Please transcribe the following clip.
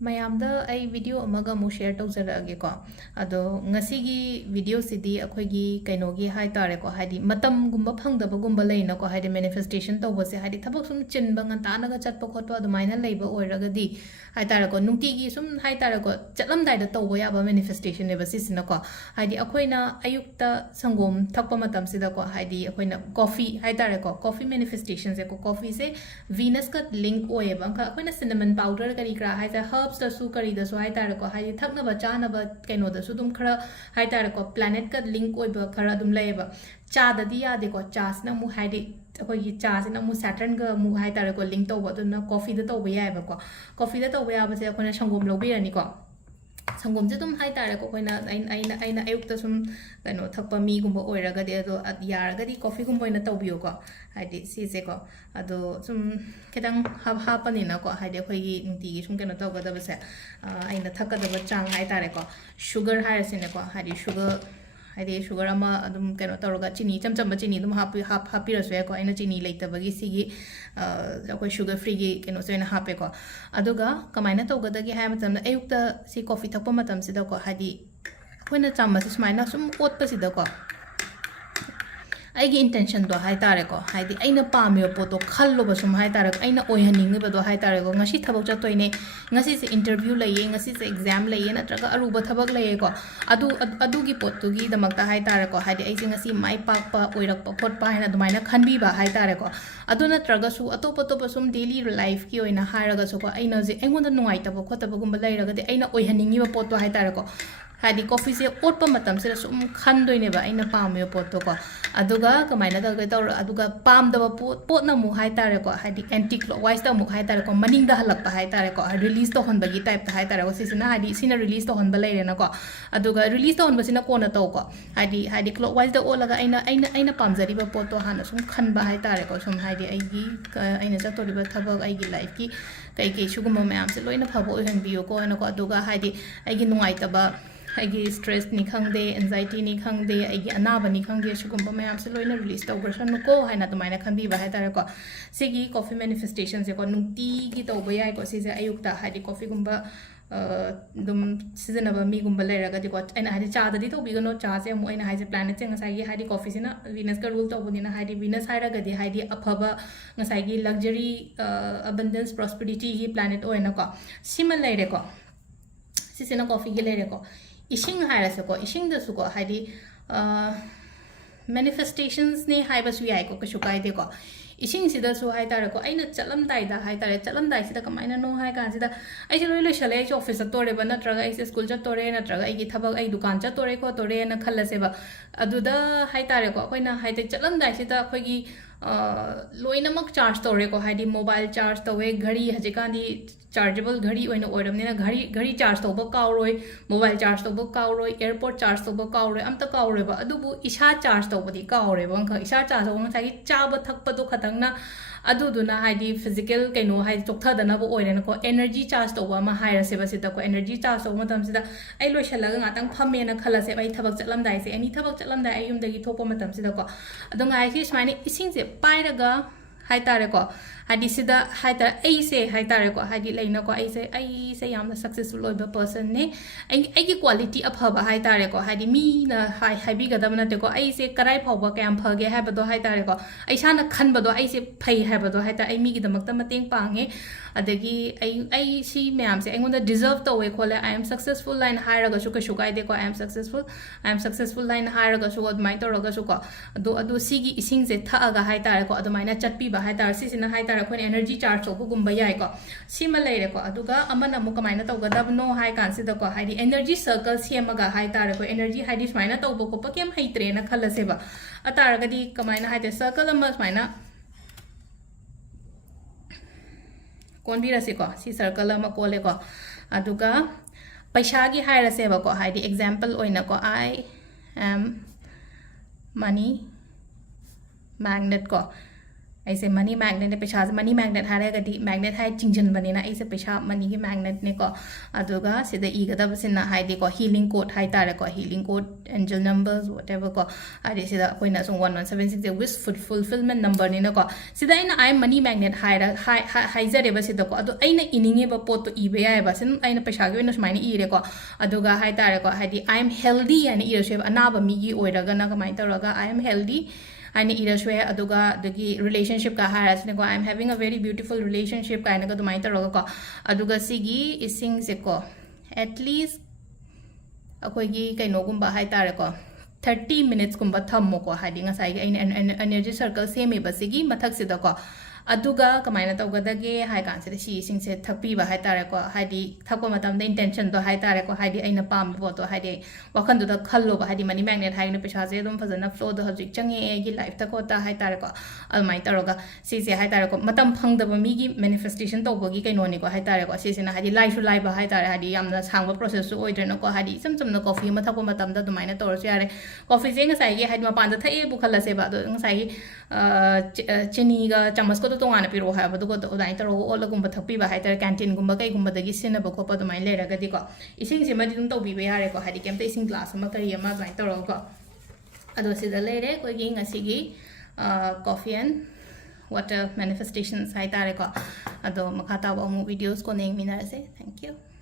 ꯃꯌꯥꯝꯗ ꯑꯩ ꯚꯤꯗꯤꯑꯣ ꯑꯃꯒ ꯑꯃꯨꯛ ꯁꯦꯌꯔ ꯇꯧꯖꯔꯛꯑꯒꯦꯀꯣ ꯑꯗꯣ ꯉꯁꯤꯒꯤ ꯚꯤꯗꯤꯑꯣꯁꯤꯗꯤ ꯑꯩꯈꯣꯏꯒꯤ ꯀꯩꯅꯣꯒꯤ ꯍꯥꯏꯇꯥꯔꯦꯀꯣ ꯍꯥꯏꯗꯤ ꯃꯇꯝꯒꯨꯝꯕ ꯐꯪꯗꯕꯒꯨꯝꯕ ꯂꯩꯅꯀꯣ ꯍꯥꯏꯗꯤ ꯃꯦꯅꯤꯐꯦꯁꯇꯦꯁꯟ ꯇꯧꯕꯁꯦ ꯍꯥꯏꯗꯤ ꯊꯕꯛ ꯁꯨꯝ ꯆꯤꯟꯕ ꯉꯟꯇꯥꯅꯒ ꯆꯠꯄ ꯈꯣꯠꯄ ꯑꯗꯨꯃꯥꯏꯅ ꯂꯩꯕ ꯑꯣꯏꯔꯒꯗꯤ ꯍꯥꯏꯇꯥꯔꯦꯀꯣ ꯅꯨꯡꯇꯤꯒꯤ ꯁꯨꯝ ꯍꯥꯏꯇꯥꯔꯦꯀꯣ ꯆꯠꯂꯝꯗꯥꯏꯗ ꯇꯧꯕ ꯌꯥꯕ ꯃꯦꯅꯤꯐꯦꯁꯇꯦꯁꯟꯅꯦꯕ ꯁꯤꯁꯤꯅꯀꯣ ꯍꯥꯏꯗꯤ ꯑꯩꯈꯣꯏꯅ ꯑꯌꯨꯛꯇ ꯁꯪꯒꯣꯝ ꯊꯛꯄ ꯃꯇꯝꯁꯤꯗꯀꯣ ꯍꯥꯏꯗꯤ ꯑꯩꯈꯣꯏꯅ ꯀꯣꯐꯤ ꯍꯥꯏꯇꯥꯔꯦꯀꯣ ꯀꯣꯐꯤ ꯃꯦꯅꯤꯐꯦꯁꯇꯦꯁꯟꯁꯦꯀꯣ ꯀꯣꯐꯤꯁꯦ ꯚꯤꯅꯁꯀ ꯂꯤꯡꯛ ꯑꯣꯏꯌꯦꯕ ꯑꯩꯈꯣꯏꯅ ꯁꯤꯅꯃꯟ ꯄꯥꯎꯗꯔ ꯀꯔꯤ ꯀꯔꯥ ꯍꯥꯏꯁꯦ ꯍꯔꯕꯁꯇꯁꯨ ꯀꯔꯤꯗꯁꯨ ꯍꯥꯏꯇꯥꯔꯦꯀꯣ ꯍꯥꯏꯗꯤ ꯊꯛꯅꯕ ꯆꯥꯅꯕ ꯀꯩꯅꯣꯗꯁꯨ ꯑꯗꯨꯝ ꯈꯔ ꯍꯥꯏꯇꯥꯔꯦꯀꯣ ꯄ꯭ꯂꯥꯅꯦꯠꯀ ꯂꯤꯡꯛ ꯑꯣꯏꯕ ꯈꯔ ꯑꯗꯨꯝ ꯂꯩꯌꯦꯕ ꯆꯥꯗꯗꯤ ꯌꯥꯗꯦꯀꯣ ꯆꯥꯁꯤꯅ ꯑꯃꯨꯛ ꯍꯥꯏꯗꯤ ꯑꯩꯈꯣꯏꯒꯤ ꯆꯥꯁꯤꯅ ꯑꯃꯨꯛ ꯁꯦꯇꯔꯟꯒ ꯑꯃꯨꯛ ꯍꯥꯏꯇꯥꯔꯦꯀꯣ ꯂꯤꯡꯛ ꯇꯧꯕ ꯑꯗꯨꯅ ꯀꯣꯐꯤꯗ ꯇꯧꯕ ꯌꯥꯏꯑꯕꯀꯣ ꯀꯣꯐꯤꯗ ꯇꯧꯕ ꯌꯥꯕꯁꯦ ꯑꯩꯈꯣꯏꯅ ꯁꯪꯒꯣꯝ ꯂꯧꯕꯤꯔꯅꯤꯀꯣ ꯁꯪꯒꯣꯝꯁꯦ ꯑꯗꯨꯝ ꯍꯥꯏꯇꯥꯔꯦꯀꯣ ꯑꯩꯅ ꯑꯌꯨꯛꯇ ꯁꯨꯝ ꯀꯩꯅꯣ ꯊꯛꯄ ꯃꯤꯒꯨꯝꯕ ꯑꯣꯏꯔꯒꯗꯤ ꯑꯗꯣ ꯌꯥꯔꯒꯗꯤ ꯀꯣꯐꯤꯒꯨꯝꯕ ꯑꯣꯏꯅ ꯇꯧꯕꯤꯌꯨꯀꯣ ꯍꯥꯏꯗꯤ ꯁꯤꯁꯦꯀꯣ ꯑꯗꯣ ꯁꯨꯝ ꯈꯤꯇꯪ ꯍꯥꯞꯄꯅꯤꯅꯀꯣ ꯍꯥꯏꯗꯤ ꯑꯩꯈꯣꯏꯒꯤ ꯅꯨꯡꯇꯤꯒꯤ ꯁꯨꯝ ꯀꯩꯅꯣ ꯇꯧꯒꯗꯕꯁꯦ ꯑꯩꯅ ꯊꯛꯀꯗꯕ ꯆꯥꯡ ꯍꯥꯏꯇꯥꯔꯦꯀꯣ ꯁꯨꯒꯔ ꯍꯥꯏꯔꯁꯤꯅꯦꯀꯣ ꯍꯥꯏꯗꯤ ꯁꯨꯒꯔ ꯍꯥꯏꯗꯤ ꯁꯨꯒꯔ ꯑꯃ ꯑꯗꯨꯝ ꯀꯩꯅꯣ ꯇꯧꯔꯒ ꯆꯤꯅꯤ ꯏꯆꯝ ꯆꯝꯕ ꯆꯤꯅꯤ ꯑꯗꯨꯝ ꯍꯥꯞꯄꯤꯔꯁꯨ ꯌꯥꯏꯀꯣ ꯑꯩꯅ ꯆꯤꯅꯤ ꯂꯩꯇꯕꯒꯤ ꯁꯤꯒꯤ ꯑꯩꯈꯣꯏ ꯁꯨꯒꯔ ꯐ꯭ꯔꯤꯒꯤ ꯀꯩꯅꯣꯁꯦ ꯑꯣꯏꯅ ꯍꯥꯞꯄꯦꯀꯣ ꯑꯗꯨꯒ ꯀꯃꯥꯏꯅ ꯇꯧꯒꯗꯒꯦ ꯍꯥꯏꯕ ꯃꯇꯝꯗ ꯑꯌꯨꯛꯇ ꯁꯤ ꯀꯣꯐꯤ ꯊꯛꯄ ꯃꯇꯝꯁꯤꯗꯀꯣ ꯍꯥꯏꯗꯤ ꯑꯩꯈꯣꯏꯅ ꯆꯥꯃꯁꯁꯦ ꯁꯨꯃꯥꯏꯅ ꯁꯨꯝ ꯑꯣꯠꯄꯁꯤꯗꯀꯣ ꯑꯩꯒꯤ ꯏꯟꯇꯦꯟꯁꯟꯗꯣ ꯍꯥꯏꯇꯥꯔꯦꯀꯣ ꯍꯥꯏꯗꯤ ꯑꯩꯅ ꯄꯥꯝꯃꯤꯕ ꯄꯣꯠꯇꯣ ꯈꯜꯂꯨꯕ ꯁꯨꯝ ꯍꯥꯏꯇꯥꯔꯦ ꯑꯩꯅ ꯑꯣꯏꯍꯟꯅꯤꯡꯉꯤꯕꯗꯣ ꯍꯥꯏꯇꯥꯔꯦꯀꯣ ꯉꯁꯤ ꯊꯕꯛ ꯆꯠꯇꯣꯏꯅꯦ ꯉꯁꯤꯁꯦ ꯏꯟꯇꯔꯚ꯭ꯌꯨ ꯂꯩꯌꯦ ꯉꯁꯤꯁꯦ ꯑꯦꯛꯖꯥꯝ ꯂꯩꯌꯦ ꯅꯠꯇ꯭ꯔꯒ ꯑꯔꯨꯕ ꯊꯕꯛ ꯂꯩꯌꯦꯀꯣ ꯑꯗꯨꯒꯤ ꯄꯣꯠꯇꯨꯒꯤꯗꯃꯛꯇ ꯍꯥꯏꯇꯥꯔꯦꯀꯣ ꯍꯥꯏꯗꯤ ꯑꯩꯁꯦ ꯉꯁꯤ ꯃꯥꯏ ꯄꯥꯛꯄ ꯑꯣꯏꯔꯛꯄ ꯈꯣꯠꯄ ꯍꯥꯏꯅ ꯑꯗꯨꯃꯥꯏꯅ ꯈꯟꯕꯤꯕ ꯍꯥꯏꯇꯥꯔꯦꯀꯣ ꯑꯗꯨ ꯅꯠꯇ꯭ꯔꯒꯁꯨ ꯑꯇꯣꯞꯄ ꯁꯨꯝ ꯗꯦꯂꯤ ꯂꯥꯏꯐꯀꯤ ꯑꯣꯏꯅ ꯍꯥꯏꯔꯒꯁꯨꯀꯣ ꯑꯩꯅ ꯍꯧꯖꯤꯛ ꯑꯩꯉꯣꯟꯗ ꯅꯨꯡꯉꯥꯏꯇꯕ ꯈꯣꯠꯇꯕꯒꯨꯝꯕ ꯂꯩꯔꯒꯗꯤ ꯑꯩꯅ ꯑꯣꯏꯍꯟꯅꯤꯡꯉꯤꯕ ꯄꯣꯠꯇꯣ ꯍꯥꯏꯇꯥꯔꯦꯀꯣ ꯍꯥꯏꯗꯤ ꯀꯣꯐꯤꯁꯦ ꯑꯣꯠꯄ ꯃꯇꯝꯁꯤꯗ ꯁꯨꯝ ꯈꯟꯗꯣꯏꯅꯦꯕ ꯑꯩꯅ ꯄꯥꯝꯃꯤꯕ ꯄꯣꯠꯇꯣꯀꯣ ꯑꯗꯨꯒ ꯀꯃꯥꯏꯅ ꯇꯧꯒꯦ ꯇꯧꯔ ꯑꯗꯨꯒ ꯄꯥꯝꯗꯕ ꯄꯣꯠꯅ ꯑꯃꯨꯛ ꯍꯥꯏꯇꯥꯔꯦꯀꯣ ꯍꯥꯏꯗꯤ ꯑꯦꯟꯇꯤ ꯀ꯭ꯂꯣꯛꯋꯥꯏꯁꯇ ꯑꯃꯨꯛ ꯍꯥꯏꯇꯥꯔꯦꯀꯣ ꯃꯅꯤꯡꯗ ꯍꯜꯂꯛꯄ ꯍꯥꯏꯇꯥꯔꯦꯀꯣ ꯔꯤꯂꯤꯁ ꯇꯧꯍꯟꯕꯒꯤ ꯇꯥꯏꯞꯇ ꯍꯥꯏꯇꯥꯔꯦꯀꯣ ꯁꯤꯁꯤꯅ ꯍꯥꯏꯗꯤ ꯁꯤꯅ ꯔꯤꯂꯤꯁ ꯇꯧꯍꯟꯕ ꯂꯩꯔꯦꯅꯀꯣ ꯑꯗꯨꯒ ꯔꯤꯂꯤꯁ ꯇꯧꯍꯟꯕꯁꯤꯅ ꯀꯣꯟꯅ ꯇꯧꯀꯣ ꯍꯥꯏꯗꯤ ꯀ꯭ꯂꯣꯛꯋꯥꯏꯁꯇ ꯑꯣꯜꯂꯒ ꯑꯩꯅ ꯄꯥꯝꯖꯔꯤꯕ ꯄꯣꯠꯇꯣ ꯍꯥꯟꯅ ꯁꯨꯝ ꯈꯟꯕ ꯍꯥꯏꯇꯥꯔꯦꯀꯣ ꯁꯨꯝ ꯍꯥꯏꯗꯤ ꯑꯩꯅ ꯆꯠꯇꯣꯔꯤꯕ ꯊꯕꯛ ꯑꯩꯒꯤ ꯂꯥꯏꯐꯀꯤ ꯀꯩꯀꯩ ꯁꯤꯒꯨꯝꯕ ꯃꯌꯥꯝꯁꯦ ꯂꯣꯏꯅ ꯐꯕ ꯑꯣꯏꯍꯟꯕꯤꯌꯨꯀꯣ ꯍꯥꯏꯅꯀꯣ ꯑꯗꯨꯒ ꯍꯥꯏꯗꯤ ꯑꯩꯒꯤ ꯅꯨꯡꯉꯥꯏꯇꯕ ꯑꯩꯒꯤ ꯁ꯭ꯇ꯭ꯔꯦꯁꯅꯤ ꯈꯪꯗꯦ ꯑꯦꯟꯖꯥꯏꯇꯤꯅꯤ ꯈꯪꯗꯦ ꯑꯩꯒꯤ ꯑꯅꯥꯕꯅꯤ ꯈꯪꯗꯦ ꯁꯤꯒꯨꯝꯕ ꯃꯌꯥꯝꯁꯦ ꯂꯣꯏꯅ ꯔꯤꯂꯤꯁ ꯇꯧꯈ꯭ꯔꯁꯅꯨꯀꯣ ꯍꯥꯏꯅ ꯑꯗꯨꯃꯥꯏꯅ ꯈꯟꯕꯤꯕ ꯍꯥꯏꯇꯥꯔꯦꯀꯣ ꯁꯤꯒꯤ ꯀꯣꯐꯤ ꯃꯦꯅꯤꯐꯦꯁꯇꯦꯁꯟꯁꯦꯀꯣ ꯅꯨꯡꯇꯤꯒꯤ ꯇꯧꯕ ꯌꯥꯏꯀꯣ ꯁꯤꯁꯦ ꯑꯌꯨꯛꯇ ꯍꯥꯏꯗꯤ ꯀꯣꯐꯤꯒꯨꯝꯕ ꯑꯗꯨꯝ ꯁꯤꯖꯤꯟꯅꯕ ꯃꯤꯒꯨꯝꯕ ꯂꯩꯔꯒꯗꯤꯀꯣ ꯑꯩꯅ ꯍꯥꯏꯗꯤ ꯆꯥꯗꯗꯤ ꯇꯧꯕꯤꯒꯅꯣ ꯆꯥꯁꯦ ꯑꯃꯨꯛ ꯑꯩꯅ ꯍꯥꯏꯁꯦ ꯄ꯭ꯂꯥꯅꯦꯠꯁꯦ ꯉꯁꯥꯏꯒꯤ ꯍꯥꯏꯗꯤ ꯀꯣꯐꯤꯁꯤꯅ ꯚꯤꯅꯁꯀ ꯔꯨꯜ ꯇꯧꯕꯅꯤꯅ ꯍꯥꯏꯗꯤ ꯚꯤꯅꯁ ꯍꯥꯏꯔꯒꯗꯤ ꯍꯥꯏꯗꯤ ꯑꯐꯕ ꯉꯁꯥꯏꯒꯤ ꯂꯛꯖꯔꯤ ꯑꯕꯟꯗꯦꯟꯁ ꯄ꯭ꯔꯣꯁꯄꯤꯔꯤꯇꯤꯒꯤ ꯄ꯭ꯂꯥꯅꯦꯠ ꯑꯣꯏꯅꯀꯣ ꯁꯤꯃ ꯂꯩꯔꯦꯀꯣ ꯁꯤꯁꯤꯅ ꯀꯣꯐꯤꯒꯤ ꯂꯩꯔꯦꯀꯣ ꯏꯁꯤꯡ ꯍꯥꯏꯔꯁꯦꯀꯣ ꯏꯁꯤꯡꯗꯁꯨꯀꯣ ꯍꯥꯏꯗꯤ ꯃꯦꯅꯤꯐꯦꯁꯇꯦꯁꯟꯁꯅꯦ ꯍꯥꯏꯕꯁꯨ ꯌꯥꯏꯀꯣ ꯀꯩꯁꯨ ꯀꯥꯏꯗꯦꯀꯣ ꯏꯁꯤꯡꯁꯤꯗꯁꯨ ꯍꯥꯏꯇꯥꯔꯦꯀꯣ ꯑꯩꯅ ꯆꯠꯂꯝꯗꯥꯏꯗ ꯍꯥꯏꯇꯥꯔꯦ ꯆꯠꯂꯝꯗꯥꯏꯁꯤꯗ ꯀꯃꯥꯏꯅꯅꯣ ꯍꯥꯏ ꯀꯥꯟꯁꯤꯗ ꯑꯩꯁꯦ ꯂꯣꯏ ꯂꯣꯏꯁꯜꯂꯦ ꯑꯩꯁꯦ ꯑꯣꯐꯤꯁ ꯆꯠꯇꯣꯔꯦꯕ ꯅꯠꯇ꯭ꯔꯒ ꯑꯩꯁꯦ ꯁ꯭ꯀꯨꯜ ꯆꯠꯇꯣꯔꯦ ꯅꯠꯇ꯭ꯔꯒ ꯑꯩꯒꯤ ꯊꯕꯛ ꯑꯩ ꯗꯨꯀꯥꯟ ꯆꯠꯇꯣꯔꯦ ꯈꯣꯠꯇꯣꯔꯦꯅ ꯈꯜꯂꯁꯦꯕ ꯑꯗꯨꯗ ꯍꯥꯏꯇꯥꯔꯦꯀꯣ ꯑꯩꯈꯣꯏꯅ ꯍꯥꯏꯗꯤ ꯆꯠꯂꯝꯗꯥꯏꯁꯤꯗ ꯑꯩꯈꯣꯏꯒꯤ ꯂꯣꯏꯅꯃꯛ ꯆꯥꯔꯖ ꯇꯧꯔꯦꯀꯣ ꯍꯥꯏꯗꯤ ꯃꯣꯕꯥꯏꯜ ꯆꯥꯔꯖ ꯇꯧꯋꯦ ꯘꯔꯤ ꯍꯧꯖꯤꯛꯀꯥꯟꯗꯤ ꯆꯥꯔꯖꯦꯕꯜ ꯘꯔꯤ ꯑꯣꯏꯅ ꯑꯣꯏꯔꯕꯅꯤꯅ ꯘꯔꯤ ꯆꯥꯔꯖ ꯇꯧꯕ ꯀꯥꯎꯔꯣꯏ ꯃꯣꯕꯥꯏꯜ ꯆꯥꯔꯖ ꯇꯧꯕ ꯀꯥꯎꯔꯣꯏ ꯑꯦꯌꯔꯄꯣꯔꯠ ꯆꯥꯔꯖ ꯇꯧꯕ ꯀꯥꯎꯔꯣꯏ ꯑꯝꯇ ꯀꯥꯎꯔꯣꯏꯕ ꯑꯗꯨꯕꯨ ꯏꯁꯥ ꯆꯥꯔꯖ ꯇꯧꯕꯗꯤ ꯀꯥꯎꯔꯦꯕ ꯑꯃꯈꯛ ꯏꯁꯥ ꯆꯥꯔꯖ ꯇꯧꯕ ꯉꯁꯥꯏꯒꯤ ꯆꯥꯕ ꯊꯛꯄꯗꯣ ꯈꯇꯪꯅ ꯑꯗꯨꯗꯨꯅ ꯍꯥꯏꯗꯤ ꯐꯤꯖꯤꯀꯦꯜ ꯀꯩꯅꯣ ꯍꯥꯏꯗꯤ ꯆꯣꯛꯊꯗꯅꯕ ꯑꯣꯏꯔꯦꯅꯀꯣ ꯑꯦꯅꯔꯖꯤ ꯆꯥꯔꯖ ꯇꯧꯕ ꯑꯃ ꯍꯥꯏꯔꯁꯦꯕ ꯁꯤꯗꯀꯣ ꯑꯦꯅꯔꯖꯤ ꯆꯥꯔꯖ ꯇꯧꯕ ꯃꯇꯝꯁꯤꯗ ꯑꯩ ꯂꯣꯏꯁꯜꯂꯒ ꯉꯥꯛꯇꯪ ꯐꯝꯃꯦꯅ ꯈꯜꯂꯁꯦꯕ ꯑꯩ ꯊꯕꯛ ꯆꯠꯂꯝꯗꯥꯏꯁꯦ ꯑꯦꯅꯤ ꯊꯕꯛ ꯆꯠꯂꯝꯗꯥꯏ ꯑꯩ ꯌꯨꯝꯗꯒꯤ ꯊꯣꯛꯄ ꯃꯇꯝꯁꯤꯗꯀꯣ ꯑꯗꯣ ꯉꯥꯏꯁꯤ ꯁꯨꯃꯥꯏꯅ ꯏꯁꯤꯡꯁꯦ ꯄꯥꯏꯔꯒ ꯍꯥꯏꯇꯥꯔꯦꯀꯣ ꯍꯥꯏꯗꯤ ꯁꯤꯗ ꯍꯥꯏꯇꯥꯔꯦ ꯑꯩꯁꯦ ꯍꯥꯏꯇꯥꯔꯦꯀꯣ ꯍꯥꯏꯗꯤ ꯂꯩꯅꯀꯣ ꯑꯩꯁꯦ ꯌꯥꯝꯅ ꯁꯛꯁꯦꯁꯐꯨꯜ ꯑꯣꯏꯕ ꯄꯔꯁꯟꯅꯦ ꯑꯩꯒꯤ क्वालिटी अफब हाइतारेको हाइदि मीना हाइबिगदब नतेको अइसे कराइ फाउबा कयाम फगे हाइबदो हाइतारेको अइसाना खनबदो अइसे फै हाइबदो हाइता अइ मीगिदमक्ता मतेंग पांगे अदगी अइ सी म्यामसे अइंगोंदा डिजर्व तौवे खोले आई एम सक्सेसफुल लाइन हाइरगसु कशु काइदेको आई एम सक्सेसफुल लाइन हाइरगसु अदुमाइ तौरगसु को अदु सिगी इसिंगसे थअगा हाइतारेको अदुमाइना चटपीबा हाइतार सिसिना हाइतार अखोइन एनर्जी चार्ज तौबगुंबा याइको सिमा लेरेको अदुगा अमना मु कमाइना तौगदबनो हाइ कांसिदको हाइदि एनर्जी सर्कल सेमगा हाइतारेको एनर्जी हाइदि सुमाइना तौबो खोपा केम हैत्रेना खल्लसेबा अतारगदि कमाइना हाइते सर्कल अमा सुमाइना कोनबिरसेको सी सर्कल अमा कोलेको अदुगा पैसागी हाइरसेबको हाइदि एग्जांपल ओइनाको आई एम मनी मैग्नेट को ऐसे मनी मैग्नेट पैसा मनी मैग्नेट है मैग्नेट है चिंजनबनीना ऐसे पैसा मनी की मैग्नेट ने को अदुगा सिदा इगदबसिना हाइदे को हीलिंग कोड हाइ तारे को healing code angel numbers whatever को हाइदे सिदा कोइना सो 1176 विश फुलफिलमेंट नंबर ने को सिदा इन आई मनी मैग्नेट हाइजरेबा सिदा को अदु अइना इनिंगेबा पोत तो इबे यायबा सिन अइना पैसा के ओइना सुमाइना इरे को अदुगा हाइ तारे को हाइदे आई एम हेल्दी यानी इरसे अनाबा मिगी ओइरगना कमाइ तौरगा I am healthy I need either way aduga the relationship ka haras ne ko I am having a very beautiful relationship ka na ko dumai ta ro ko aduga sigi ising se ko at least akoi gi kai no gumba hai ta re ko 30 minutes gumba thammo ko hadi nga sai energy circle same ba sigi mathak se da ko aduga kamaina tawgadage hai kan se si sing se thakpi ba hai tare ko hadi thakko matam da intention do hai tare ko hadi aina pam bo to hadi wakhan do da khallo ba hadi money magnet hai ne pesa je dum phajana flow do hajik change gi life ta ko ta hai tare ko almai taroga si se hai tare ko matam phang da ba mi gi manifestation to bo gi kai no ni ko hai tare ko si se na hadi life to life ba hai tare hadi yamna sangba process su oidre no ko hadi sam na coffee ma thakko matam da dumai na tor su yare coffee je nga sai gi hadi ma pan da thai bu khala se ba do nga sai chini ga chamas ko तो आना पिरो है बदुको तो उदाई तरो ओला गुम्बा थपी बा हाइतर canteen गुम्बा कई गुम्बा दगी सिन बको प तो माइ लेरगदि को इसिंग सिमा दिम तो बिबे यारे को हादि केम ते इसिंग ग्लास मा करी मा जाई तरो को अदो सिदा लेरे को गी ngasiगी कॉफी एंड वाटर मैनिफेस्टेशंस हाइतारे को अदो मखा ताव अमु वीडियोस को नेंग मिना से थैंक यू